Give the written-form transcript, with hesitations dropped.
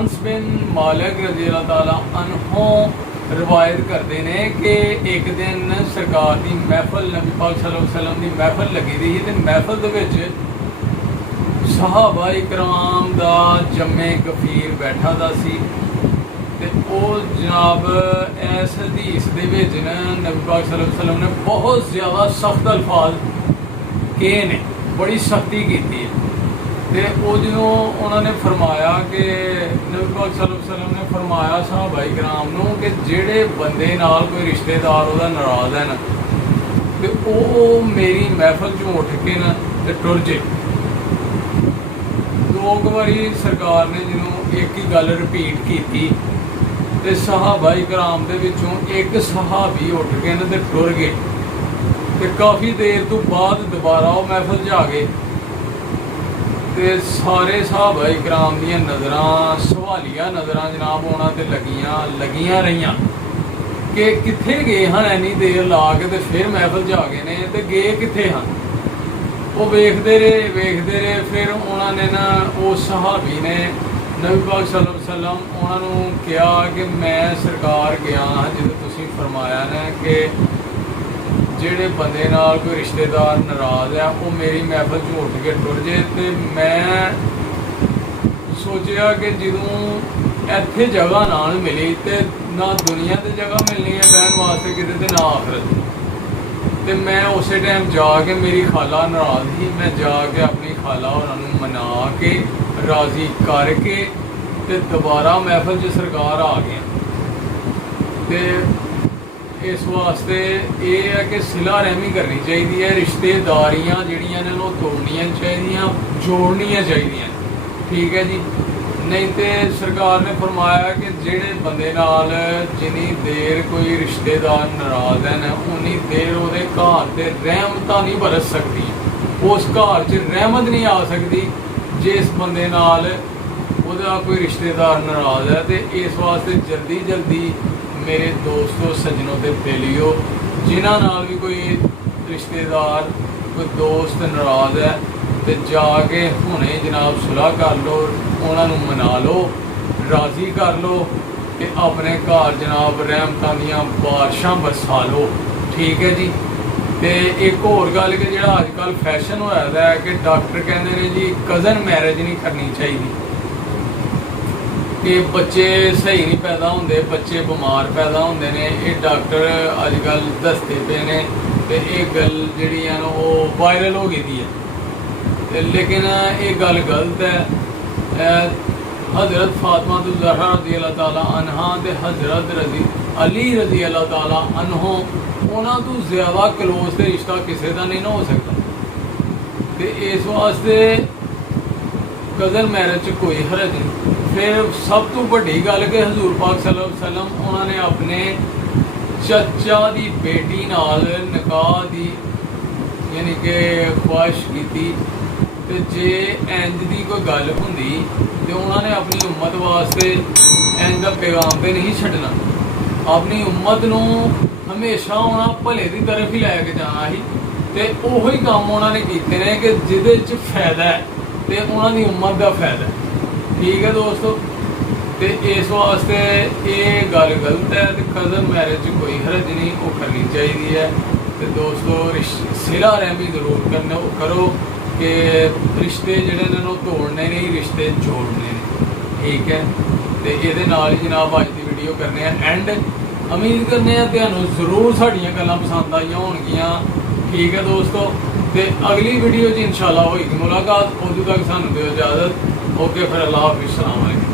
अनस बिन मालिक रजी अल्लाह ताला अन्हो रवायत करते हैं कि एक दिन सरकार की महफल नबी पाक सल्लल्लाहु अलैहि वसल्लम की महफल लगी रही तो महफल के सहाबा इकराम दा जम्मे कफीर बैठा दा सी ते ओ जनाब इस हदीस दे विच नबी पाक सल्लल्लाहु अलैहि वसल्लम ने बहुत ज़्यादा सख्त अल्फाज कहे ने, बड़ी सख्ती की है। तो वो जो उन्होंने फरमाया कि नबी पाक सल्लल्लाहु अलैहि वसल्लम ने फरमाया सहाबा इकराम नूं कि जेड़े बंदे नाल कोई रिश्तेदार उहदा नाराज़ है ना तो वो मेरी महफल चों उठ के ना ते टुर जे। दो बारी सरकार ने जो एक ही गल रिपीट की तो सहाबा इकराम दे विचों एक सहाबी उठ के ना ते टुर गए तो काफ़ी देर तो बाद दोबारा वो महफल च आ गए ते सारे सहाबा इकराम दी नज़रां सवालिया नज़रां जनाब उन्हां ते लगियां रहियां कि कित्थे गए हन इन्नी देर ला के ते फिर महफल च आ गए ने ते गए कित्थे हन। वो वेखते रहे फिर उन्होंने ना उस सहाबी ने नबी पाक सल्लल्लाहु अलैहि वसल्लम उन्होंने कहा कि मैं सरकार गया जो तुसीं फरमाया ने कि जेड़े बंदे नाल कोई रिश्तेदार नाराज़ है वो मेरी महफल च उठ के टुर जे। तो मैं सोचा कि जदों इत्थे जगह ना मिली तो ना दुनिया ते जगह मिलनी है बहन वास्ते किते ते ना आखरत। तो मैं उस टाइम जाके मेरी खाला नाराज़ थी, मैं जाके अपनी खाला उन्होंने मना के राज़ी करके तो दोबारा महफल च सरकार आ गया। तो इस वास्ते ये है कि सिला रहमी करनी चाहिए है, रिश्तेदारियाँ जड़ियाँ ने वो तोड़नियाँ चाहिए, जोड़नियाँ चाहिए, ठीक है जी। नहीं तो सरकार ने फरमाया कि जेड़े बंदे नाल जिनी देर कोई रिश्तेदार नाराज़ है ना उन्नी देर वो घर से रहमत नहीं बरस सकती, उस घर च रहमत नहीं आ सकती जिस बंदे नाल उहदा कोई रिश्तेदार नाराज़ है। तो इस वास्ते जल्दी जल्दी मेरे दोस्तों सज्जनों ते बेलियो जिन्हां नाल भी कोई रिश्तेदार कोई दोस्त नाराज़ है तो जाके हुणे जनाब सुलह कर लो, उन्होंने मना लो, राज़ी कर लो कि अपने घर जनाब रहमतां दीयां बारिशां बरसा लो, ठीक है जी। तो एक होर गल कि जिहड़ा अजकल फैशन होया दा है कि डॉक्टर कहते हैं जी कज़न मैरिज नहीं करनी चाहिए कि बच्चे सही नहीं पैदा होंदे, बच्चे बीमार पैदा होंदे ने, ये डॉक्टर अजकल दसते पे ने ते ये गल जिहड़ी है वो वायरल हो गई है। लेकिन ये गल गलत है। हज़रत फातिमा ज़हरा रज़ी अल्लाह ताला अन्हा ते हज़रत अली रज़ी अल्लाह ताला अन्हो उन्हां तो ज़्यादा क्लोज ते रिश्ता किसी का नहीं ना हो सकता। तो इस वास्ते कज़न मैरिज च कोई हरज नहीं। फिर सब तो बड़ी गल कि हजूर पाक सल्लल्लाहु अलैहि वसल्लम उन्होंने अपने चाचा की बेटी नाल निकाह दी यानी कि ख्वाहिश की। तो जे इंज की कोई गल होंदी तो उन्होंने अपनी उम्मत वास्ते इंज का पैगाम तो नहीं छड्डना, अपनी उम्मत नूं हमेशा उन्हें भले की तरफ ही लैके जाना ही। तो उही काम उन्होंने कीते ने कि जिहदे च फायदा है तो उन्होंने उम्मत का फायदा है, ठीक है दोस्तों। तो इस वास्ते ये गल गलत है तो कज़न मैरिज कोई हरज नहीं वो करनी चाहिए है। तो दोस्तों सिला रहमी जरूर करो कि रिश्ते जिहड़े ने वो तोड़ने नहीं, रिश्ते जोड़ने ने, ठीक है। तो ये नाल ही जनाब अज की वीडियो करने एंड उम्मीद करने तुहानूं जरूर साड़ियां गल्लां पसंद आईयां होणगियां, ठीक है दोस्तों। तो अगली वीडियो इंशाल्लाह होएगी मुलाकात, उदों तक सानूं दिओ इजाज़त। ओके फिर अल्लाह हाफिज़, अस्सलाम वालेकुम।